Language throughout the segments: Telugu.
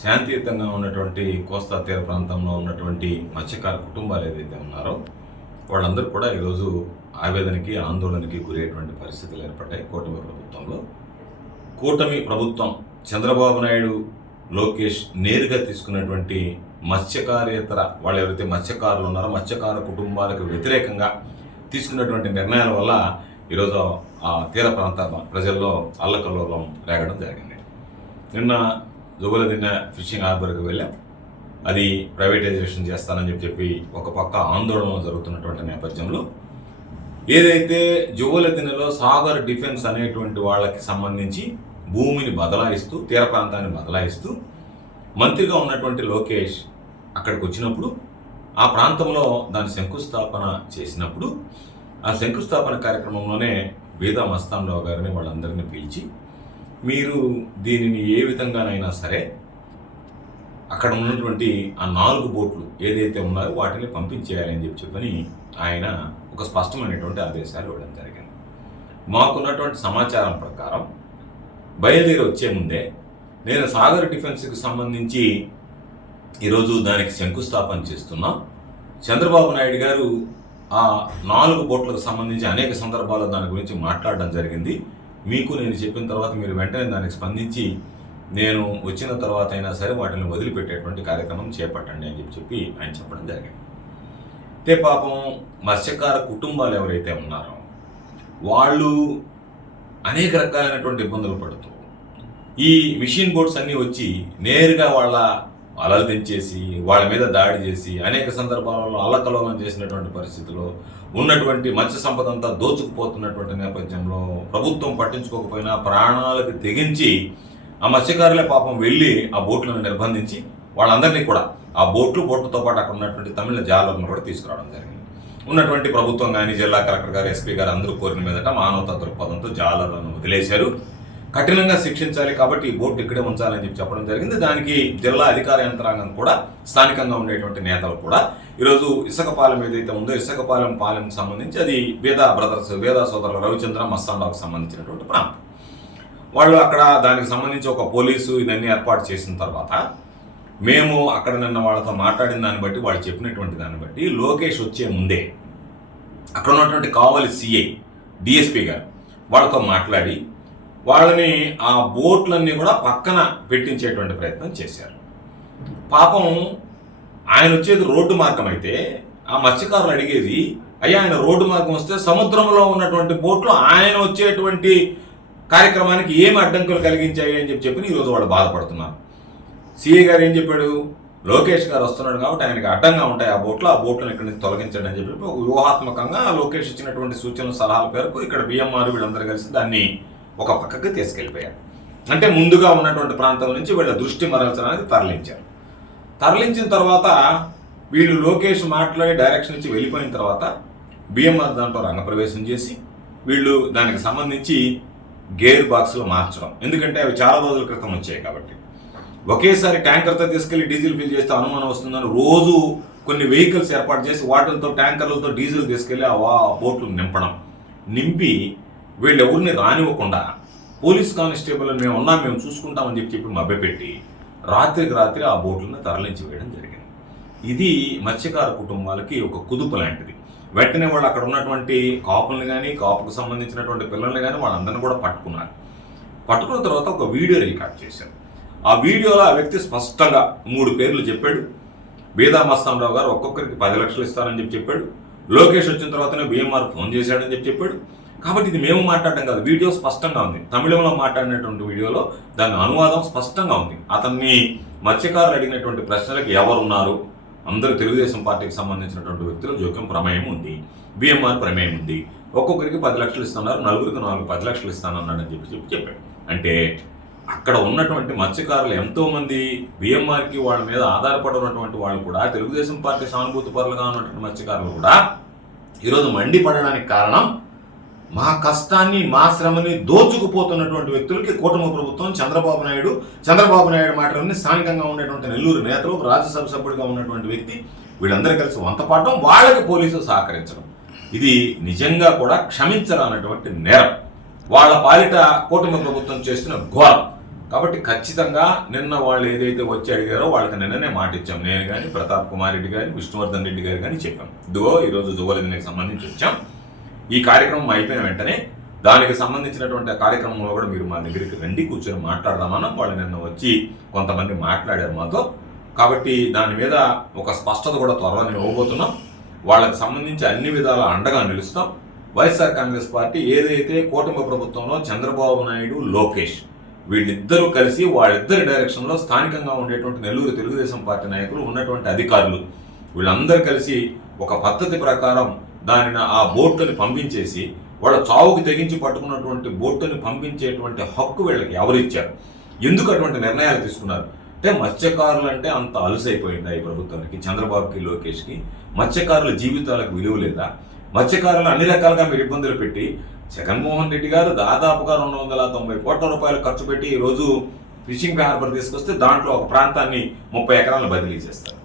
శాంతియుతంగా ఉన్నటువంటి కోస్తా తీర ప్రాంతంలో ఉన్నటువంటి మత్స్యకార కుటుంబాలు ఏదైతే ఉన్నారో వాళ్ళందరూ కూడా ఈరోజు ఆవేదనకి ఆందోళనకి గురయ్యేటువంటి పరిస్థితులు ఏర్పడ్డాయి కూటమి ప్రభుత్వంలో. కూటమి ప్రభుత్వం చంద్రబాబు నాయుడు, లోకేష్ నేరుగా తీసుకున్నటువంటి మత్స్యకారేతర వాళ్ళు ఎవరైతే మత్స్యకారులు ఉన్నారో మత్స్యకార కుటుంబాలకు వ్యతిరేకంగా తీసుకున్నటువంటి నిర్ణయాల వల్ల ఈరోజు ఆ తీర ప్రాంత ప్రజల్లో అల్లకల్లోలం రేగడం జరిగింది. నిన్న జువ్వలదిన్నె ఫిషింగ్ హార్బర్కి వెళ్ళాం. అది ప్రైవేటైజేషన్ చేస్తానని చెప్పి ఒక పక్క ఆందోళన జరుగుతున్నటువంటి నేపథ్యంలో ఏదైతే జువ్వలదిన్నెలో సాగర్ డిఫెన్స్ అనేటువంటి వాళ్ళకి సంబంధించి భూమిని బదలాయిస్తూ తీర ప్రాంతాన్ని బదలాయిస్తూ మంత్రిగా ఉన్నటువంటి లోకేష్ అక్కడికి వచ్చినప్పుడు ఆ ప్రాంతంలో దాని శంకుస్థాపన చేసినప్పుడు ఆ శంకుస్థాపన కార్యక్రమంలోనే బీదా మస్తాన్రావు గారిని వాళ్ళందరినీ పిలిచి మీరు దీనిని ఏ విధంగానైనా సరే అక్కడ ఉన్నటువంటి ఆ 4 బోట్లు ఏదైతే ఉన్నాయో వాటిని పంపించేయాలని చెప్పని ఆయన ఒక స్పష్టమైనటువంటి ఆదేశాలు ఇవ్వడం జరిగింది. మాకున్నటువంటి సమాచారం ప్రకారం బయలుదేరి వచ్చే ముందే నేను సాగర్ డిఫెన్స్కి సంబంధించి ఈరోజు దానికి శంకుస్థాపన చేస్తున్నా. చంద్రబాబు నాయుడు గారు ఆ 4 బోట్లకు సంబంధించి అనేక సందర్భాల్లో దాని గురించి మాట్లాడడం జరిగింది. మీకు నేను చెప్పిన తర్వాత మీరు వెంటనే దానికి స్పందించి నేను వచ్చిన తర్వాత అయినా సరే వాటిని వదిలిపెట్టేటువంటి కార్యక్రమం చేపట్టండి అని చెప్పి ఆయన చెప్పడం జరిగింది. అయితే పాపం మత్స్యకార కుటుంబాలు ఎవరైతే ఉన్నారో వాళ్ళు అనేక రకాలైనటువంటి ఇబ్బందులు పడుతూ ఈ మిషన్ బోట్స్ అన్నీ వచ్చి నేరుగా వాళ్ళ అలలు తెంచేసి వాళ్ళ మీద దాడి చేసి అనేక సందర్భాలలో అల్లకలోలం చేసినటువంటి పరిస్థితుల్లో ఉన్నటువంటి మత్స్య సంపద అంతా దోచుకుపోతున్నటువంటి నేపథ్యంలో ప్రభుత్వం పట్టించుకోకపోయినా ప్రాణాలకు తెగించి ఆ మత్స్యకారులే పాపం వెళ్ళి ఆ బోట్లను నిర్బంధించి వాళ్ళందరినీ కూడా ఆ బోట్లతో పాటు అక్కడ ఉన్నటువంటి తమిళ జాలర్లను కూడా తీసుకురావడం జరిగింది. ఉన్నటువంటి ప్రభుత్వం కానీ జిల్లా కలెక్టర్ గారు, ఎస్పీ గారు అందరూ కోరిన మీదట మానవతా దృక్పథంతో జాలర్లను వదిలేశారు. కఠినంగా శిక్షించాలి కాబట్టి ఈ బోట్ ఇక్కడే ఉంచాలని చెప్పడం జరిగింది. దానికి జిల్లా అధికార యంత్రాంగం కూడా స్థానికంగా ఉండేటువంటి నేతలు కూడా ఈరోజు ఇసుకపాలెం ఏదైతే ఉందో పాలెంకి సంబంధించి అది బేదా సోదరుల రవిచంద్ర మస్తాన్రావుకి సంబంధించినటువంటి ప్రాంతం. వాళ్ళు అక్కడ దానికి సంబంధించి ఒక పోలీసు ఇవన్నీ ఏర్పాటు చేసిన తర్వాత మేము అక్కడ నిన్న వాళ్ళతో మాట్లాడిన దాన్ని బట్టి వాళ్ళు చెప్పినటువంటి దాన్ని బట్టి లోకేష్ వచ్చే ముందే అక్కడ ఉన్నటువంటి కావలి సిఐ డిఎస్పీ గారు వాళ్ళతో మాట్లాడి వాళ్ళని ఆ బోట్లన్నీ కూడా పక్కన పెట్టించేటువంటి ప్రయత్నం చేశారు. పాపం ఆయన వచ్చేది రోడ్డు మార్గం అయితే ఆ మత్స్యకారులు అడిగేది అయ్యా ఆయన రోడ్డు మార్గం వస్తే సముద్రంలో ఉన్నటువంటి బోట్లు ఆయన వచ్చేటువంటి కార్యక్రమానికి ఏమి అడ్డంకులు కలిగించాయి అని చెప్పి ఈరోజు వాళ్ళు బాధపడుతున్నారు. సిఐ గారు ఏం చెప్పాడు, లోకేష్ గారు వస్తున్నాడు కాబట్టి ఆయనకి అడ్డంగా ఉంటాయి ఆ బోట్లను ఇక్కడి నుంచి తొలగించండి అని చెప్పి వ్యూహాత్మకంగా లోకేష్ ఇచ్చినటువంటి సూచనల సలహాల పేరుకు ఇక్కడ బిఎంఆర్ వీళ్ళందరూ కలిసి దాన్ని ఒక పక్కకి తీసుకెళ్ళిపోయారు. అంటే ముందుగా ఉన్నటువంటి ప్రాంతం నుంచి వీళ్ళ దృష్టి మరల్చడానికి తరలించిన తర్వాత వీళ్ళు లోకేష్ మాట్లాడి డైరెక్షన్ ఇచ్చి వెళ్ళిపోయిన తర్వాత బిఎంఆర్ దాంట్లో రంగప్రవేశం చేసి వీళ్ళు దానికి సంబంధించి గేర్ బాక్స్లో మార్చడం, ఎందుకంటే అవి చాలా రోజుల క్రితం వచ్చాయి కాబట్టి ఒకేసారి ట్యాంకర్తో తీసుకెళ్లి డీజిల్ ఫిల్ చేస్తే అనుమానం వస్తుందని రోజు కొన్ని వెహికల్స్ ఏర్పాటు చేసి వాటితో ట్యాంకర్లతో డీజిల్ తీసుకెళ్లి ఆ బోట్లు నింపి వీళ్ళు ఎవరిని రానివ్వకుండా పోలీస్ కానిస్టేబుల్ మేము చూసుకుంటామని చెప్పి మభ్యపెట్టి రాత్రికి రాత్రి ఆ బోట్లను తరలించి వేయడం జరిగింది. ఇది మత్స్యకార కుటుంబాలకి ఒక కుదుపు లాంటిది. వెంటనే వాళ్ళు అక్కడ ఉన్నటువంటి కాపులను కానీ కాపుకు సంబంధించినటువంటి పిల్లల్ని కానీ వాళ్ళందరినీ కూడా పట్టుకున్న తర్వాత ఒక వీడియో రికార్డ్ చేశారు. ఆ వీడియోలో ఆ వ్యక్తి స్పష్టంగా 3 పేర్లు చెప్పాడు. బీదా మస్తాన్రావు గారు ఒక్కొక్కరికి 10 లక్షలు ఇస్తానని చెప్పాడు. లోకేష్ వచ్చిన తర్వాతనే బిఎంఆర్ ఫోన్ చేశాడని చెప్పాడు. కాబట్టి ఇది మేము మాట్లాడడం కాదు, వీడియో స్పష్టంగా ఉంది. తమిళంలో మాట్లాడినటువంటి వీడియోలో దాని అనువాదం స్పష్టంగా ఉంది. అతన్ని మత్స్యకారులు అడిగినటువంటి ప్రశ్నలకు ఎవరున్నారు, అందరూ తెలుగుదేశం పార్టీకి సంబంధించినటువంటి వ్యక్తులు జోక్యం ప్రమేయం ఉంది, బిఎంఆర్ ప్రమేయం ఉంది. ఒక్కొక్కరికి 10 లక్షలు ఇస్తున్నారు, నలుగురికి 10 లక్షలు ఇస్తానన్నాడని చెప్పాడు. అంటే అక్కడ ఉన్నటువంటి మత్స్యకారులు ఎంతోమంది బిఎంఆర్కి వాళ్ళ మీద ఆధారపడి ఉన్నటువంటి వాళ్ళు కూడా తెలుగుదేశం పార్టీ సానుభూతి పరులుగా ఉన్నటువంటి మత్స్యకారులు కూడా ఈరోజు మండిపడడానికి కారణం మా కష్టాన్ని మా శ్రమని దోచుకుపోతున్నటువంటి వ్యక్తులకి కూటమి ప్రభుత్వం చంద్రబాబు నాయుడు మాటలన్నీ స్థానికంగా ఉండేటువంటి నెల్లూరు నేతలు, రాజ్యసభ సభ్యుడిగా ఉన్నటువంటి వ్యక్తి వీళ్ళందరూ కలిసి వంతపాడడం, వాళ్ళకి పోలీసులు సహకరించడం, ఇది నిజంగా కూడా క్షమించరానటువంటి నేరం. వాళ్ళ పాలిట కూటమి ప్రభుత్వం చేస్తున్న ఘోరం. కాబట్టి ఖచ్చితంగా నిన్న వాళ్ళు ఏదైతే వచ్చి అడిగారో వాళ్ళకి నిన్ననే మాట ఇచ్చాం. నేను కానీ, ప్రతాప్ కుమార్ రెడ్డి గారి, విష్ణువర్ధన్ రెడ్డి గారు కానీ చెప్పాం. ఇదిగో ఈరోజు జువలదినికి సంబంధించి వచ్చాం. ఈ కార్యక్రమం అయిపోయిన వెంటనే దానికి సంబంధించినటువంటి కార్యక్రమంలో కూడా మీరు మా దగ్గరికి రండి, కూర్చొని మాట్లాడదామన్నా. వాళ్ళు నిన్న వచ్చి కొంతమంది మాట్లాడారు మాతో. కాబట్టి దాని మీద ఒక స్పష్టత కూడా త్వరలో ఇవ్వబోతున్నాం. వాళ్ళకి సంబంధించి అన్ని విధాల అండగా నిలుస్తాం. వైఎస్ఆర్ కాంగ్రెస్ పార్టీ ఏదైతే కూటమి ప్రభుత్వంలో చంద్రబాబు నాయుడు, లోకేష్ వీళ్ళిద్దరూ కలిసి వాళ్ళిద్దరి డైరెక్షన్లో స్థానికంగా ఉండేటువంటి నెల్లూరు తెలుగుదేశం పార్టీ నాయకులు, ఉన్నటువంటి అధికారులు వీళ్ళందరూ కలిసి ఒక పద్ధతి ప్రకారం దానిని ఆ బోట్ని పంపించేసి వాళ్ళ చావుకు తెగించి పట్టుకున్నటువంటి బోట్ని పంపించేటువంటి హక్కు వీళ్ళకి ఎవరిచ్చారు? ఎందుకు అటువంటి నిర్ణయాలు తీసుకున్నారు? అంటే మత్స్యకారులు అంటే అంత అలుసైపోయిందా ఈ ప్రభుత్వానికి, చంద్రబాబుకి, లోకేష్కి? మత్స్యకారుల జీవితాలకు విలువ లేదా? మత్స్యకారులు అన్ని రకాలుగా మీరు ఇబ్బందులు పెట్టి జగన్మోహన్ రెడ్డి గారు దాదాపుగా 290 కోట్ల రూపాయలు ఖర్చు పెట్టి ఈరోజు ఫిషింగ్ హార్బర్ తీసుకొస్తే దాంట్లో ఒక ప్రాంతాన్ని 30 ఎకరాలను బదిలీ చేస్తారు,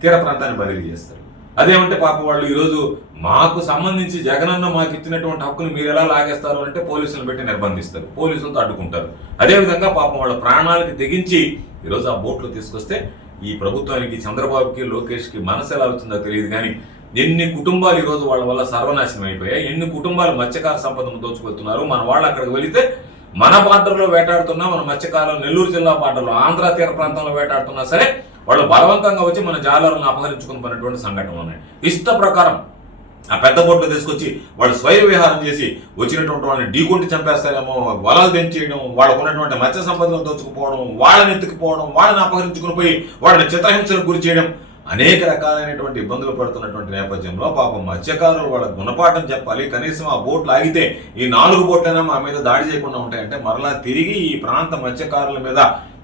తీర ప్రాంతాన్ని బదిలీ చేస్తారు. అదేమంటే పాప వాళ్ళు ఈరోజు మాకు సంబంధించి జగనన్న మాకు ఇచ్చినటువంటి హక్కుని మీరు ఎలా లాగేస్తారు అంటే పోలీసులు పెట్టి నిర్బంధిస్తారు, పోలీసులతో అడ్డుకుంటారు. అదేవిధంగా పాపం వాళ్ళ ప్రాణాలకి తెగించి ఈరోజు ఆ బోట్లు తీసుకొస్తే ఈ ప్రభుత్వానికి, చంద్రబాబుకి, లోకేష్కి మనసు ఎలా అవుతుందో తెలియదు. కానీ ఎన్ని కుటుంబాలు ఈరోజు వాళ్ళ వల్ల సర్వనాశనం అయిపోయాయి, ఎన్ని కుటుంబాలు మత్స్యకార సంపదను దోచుకొస్తున్నారు. మన వాళ్ళు అక్కడికి వెళితే మన బార్డర్లో వేటాడుతున్నా, మన మత్స్యకారులు నెల్లూరు జిల్లా బార్డర్లో, ఆంధ్ర తీర ప్రాంతంలో వేటాడుతున్నా సరే వాళ్ళు బలవంతంగా వచ్చి మన జాలర్లను అపహరించుకుని పోయినటువంటి సంఘటనలు ఉన్నాయి. ఇష్ట ప్రకారం ఆ పెద్ద బోట్లు తీసుకొచ్చి వాళ్ళు స్వైర విహారం చేసి వచ్చినటువంటి వాళ్ళని ఢీకొంటి చంపేస్తారేమో, వలలు తెంచేయడం, వాళ్ళకు ఉన్నటువంటి మత్స్య సంపదను దోచుకుపోవడం, వాళ్ళని ఎత్తుకుపోవడం, వాళ్ళని అపహరించుకుని పోయి వాళ్ళని చిత్రహింసలకు గురి చేయడం, అనేక రకాలైనటువంటి ఇబ్బందులు పడుతున్నటువంటి నేపథ్యంలో పాపం మత్స్యకారులు వాళ్ళ గుణపాఠం చెప్పాలి. కనీసం ఆ బోట్లు ఆగితే ఈ 4 బోట్లైనా మా మీద దాడి చేయకుండా ఉంటాయంటే మరలా తిరిగి ఈ ప్రాంత మత్స్యకారుల మీద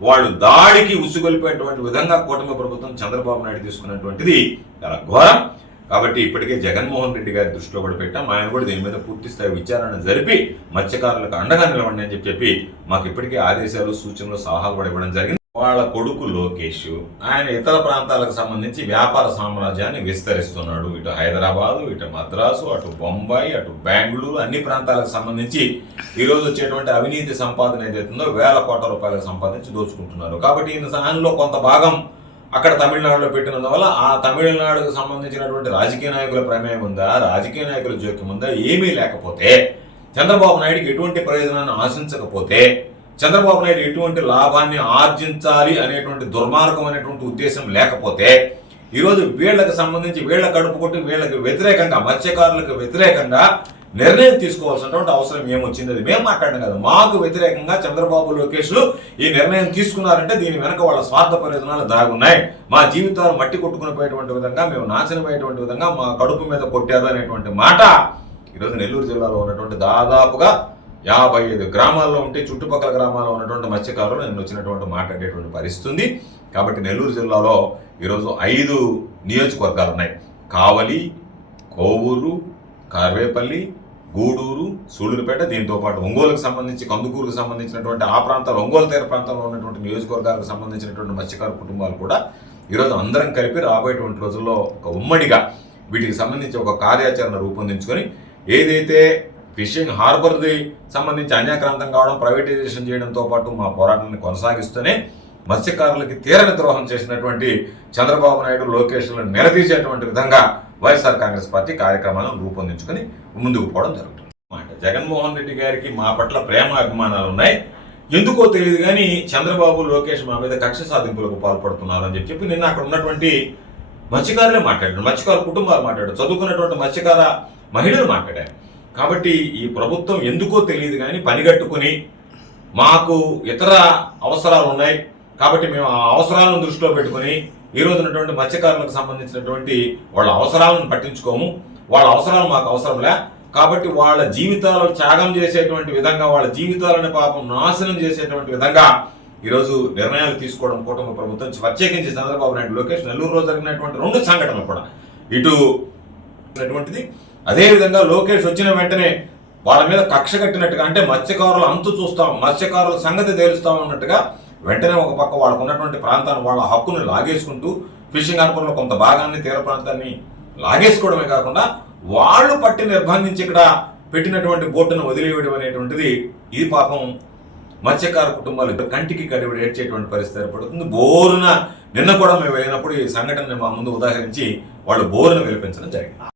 వాళ్ళు దాడికి ఉసుగొలిపేటువంటి విధంగా కూటమి ప్రభుత్వం చంద్రబాబు నాయుడు తీసుకున్నటువంటిది చాలా ఘోరం. కాబట్టి ఇప్పటికే జగన్మోహన్ రెడ్డి గారి దృష్టిలో కూడా పెట్టాం. ఆయన కూడా దీని మీద పూర్తి స్థాయి విచారణ జరిపి మత్స్యకారులకు అండగా నిలవండి అని చెప్పి మాకు ఇప్పటికే ఆదేశాలు, సూచనలు, సలహాలు కూడా ఇవ్వడం జరిగింది. వాళ్ళ కొడుకు లోకేష్ ఆయన ఇతర ప్రాంతాలకు సంబంధించి వ్యాపార సామ్రాజ్యాన్ని విస్తరిస్తున్నాడు. ఇటు హైదరాబాదు, ఇటు మద్రాసు, అటు బొంబాయి, అటు బెంగళూరు, అన్ని ప్రాంతాలకు సంబంధించి ఈరోజు వచ్చేటువంటి అవినీతి సంపాదన ఏదైతుందో 1000 కోట్ల రూపాయలకు సంపాదించి దోచుకుంటున్నారు. కాబట్టి ఈ సాయంలో కొంత భాగం అక్కడ తమిళనాడులో పెట్టినందువల్ల ఆ తమిళనాడుకు సంబంధించినటువంటి రాజకీయ నాయకుల ప్రమేయం ఉందా, రాజకీయ నాయకుల జోక్యం ఉందా, ఏమీ లేకపోతే, చంద్రబాబు నాయుడికి ఎటువంటి ప్రయోజనాన్ని ఆశించకపోతే, చంద్రబాబు నాయుడు ఎటువంటి లాభాన్ని ఆర్జించాలి అనేటువంటి దుర్మార్గమైనటువంటి ఉద్దేశం లేకపోతే ఈరోజు వీళ్ళకి సంబంధించి వీళ్ళ కడుపు కొట్టి వీళ్ళకి వ్యతిరేకంగా, మత్స్యకారులకు వ్యతిరేకంగా నిర్ణయం తీసుకోవాల్సినటువంటి అవసరం ఏమొచ్చింది? అది మేము మాట్లాడడం కదా. మాకు వ్యతిరేకంగా చంద్రబాబు, లోకేష్లు ఈ నిర్ణయం తీసుకున్నారంటే దీని వెనక వాళ్ళ స్వార్థ ప్రయోజనాలు దాగున్నాయి. మా జీవితాలు మట్టి కొట్టుకుని పోయేటువంటి విధంగా, మేము నాశనం అయ్యేటువంటి విధంగా మా కడుపు మీద కొట్టారు అనేటువంటి మాట ఈరోజు నెల్లూరు జిల్లాలో ఉన్నటువంటి దాదాపుగా 55 గ్రామాల్లో ఉంటే చుట్టుపక్కల గ్రామాల్లో ఉన్నటువంటి మత్స్యకారులు నేను వచ్చినటువంటి మాట్లాడేటువంటి పరిస్థితి ఉంది. కాబట్టి నెల్లూరు జిల్లాలో ఈరోజు 5 నియోజకవర్గాలు ఉన్నాయి. కావలి, కోవూరు, కార్వేపల్లి, గూడూరు, సూళ్లూరుపేట, దీంతో పాటు ఒంగోలుకు సంబంధించి, కందుకూరుకు సంబంధించినటువంటి ఆ ప్రాంతాలు, ఒంగోలు తీర ప్రాంతంలో ఉన్నటువంటి నియోజకవర్గాలకు సంబంధించినటువంటి మత్స్యకారు కుటుంబాలు కూడా ఈరోజు అందరం కలిపి రాబోయేటువంటి రోజుల్లో ఒక ఉమ్మడిగా వీటికి సంబంధించి ఒక కార్యాచరణ రూపొందించుకొని ఏదైతే ఫిషింగ్ హార్బర్ది సంబంధించి అన్యాక్రాంతం కావడం, ప్రైవేటైజేషన్ చేయడంతో పాటు మా పోరాటాన్ని కొనసాగిస్తూనే మత్స్యకారులకి తీరని ద్రోహం చేసినటువంటి చంద్రబాబు నాయుడు, లోకేష్లను నిలదీసేటువంటి విధంగా వైఎస్ఆర్ కాంగ్రెస్ పార్టీ కార్యక్రమాలను రూపొందించుకొని ముందుకు పోవడం జరుగుతుంది. జగన్మోహన్ రెడ్డి గారికి మా పట్ల ప్రేమ, అభిమానాలు ఉన్నాయి. ఎందుకో తెలియదు కానీ చంద్రబాబు, లోకేష్ మా మీద కక్ష సాధింపులకు పాల్పడుతున్నారు అని చెప్పి నిన్న అక్కడ ఉన్నటువంటి మత్స్యకారులే మాట్లాడారు, మత్స్యకారు కుటుంబాలు మాట్లాడారు, చదువుకున్నటువంటి మత్స్యకార మహిళలు మాట్లాడారు. కాబట్టి ఈ ప్రభుత్వం ఎందుకో తెలియదు కానీ పనిగట్టుకుని మాకు ఇతర అవసరాలు ఉన్నాయి కాబట్టి మేము ఆ అవసరాలను దృష్టిలో పెట్టుకుని ఈ రోజు ఉన్నటువంటి మత్స్యకారులకు సంబంధించినటువంటి వాళ్ళ అవసరాలను పట్టించుకోము, వాళ్ళ అవసరాలు మాకు అవసరంలే, కాబట్టి వాళ్ళ జీవితాలను త్యాగం చేసేటువంటి విధంగా, వాళ్ళ జీవితాలను పాపం నాశనం చేసేటువంటి విధంగా ఈరోజు నిర్ణయాలు తీసుకోవడం కూటమి ప్రభుత్వం, ప్రత్యేకించి చంద్రబాబు నాయుడు, లోకేష్ నెల్లూరులో జరిగినటువంటి 2 సంఘటనలు కూడా ఇటు అటువంటిది. అదేవిధంగా లోకేష్ వచ్చిన వెంటనే వాళ్ళ మీద కక్ష కట్టినట్టుగా, అంటే మత్స్యకారులు అంతు చూస్తాం, మత్స్యకారుల సంగతి తేలుస్తాం అన్నట్టుగా వెంటనే ఒక పక్క వాళ్ళకు ఉన్నటువంటి ప్రాంతాన్ని, వాళ్ళ హక్కును లాగేసుకుంటూ ఫిషింగ్ హార్బర్లో కొంత భాగాన్ని, తీర ప్రాంతాన్ని లాగేసుకోవడమే కాకుండా వాళ్ళు పట్టి నిర్బంధించి ఇక్కడ పెట్టినటువంటి బోటును వదిలివేయడం అనేటువంటిది ఇది పాపం మత్స్యకార కుటుంబాలు కంటికి కడివిడి ఏడ్చేటువంటి పరిస్థితి ఏర్పడుతుంది. బోరున నిన్న కూడా మేము వెళ్ళినప్పుడు ఈ సంఘటనని మా ముందు ఉదాహరించి వాళ్ళు బోరున విలిపించడం జరిగింది.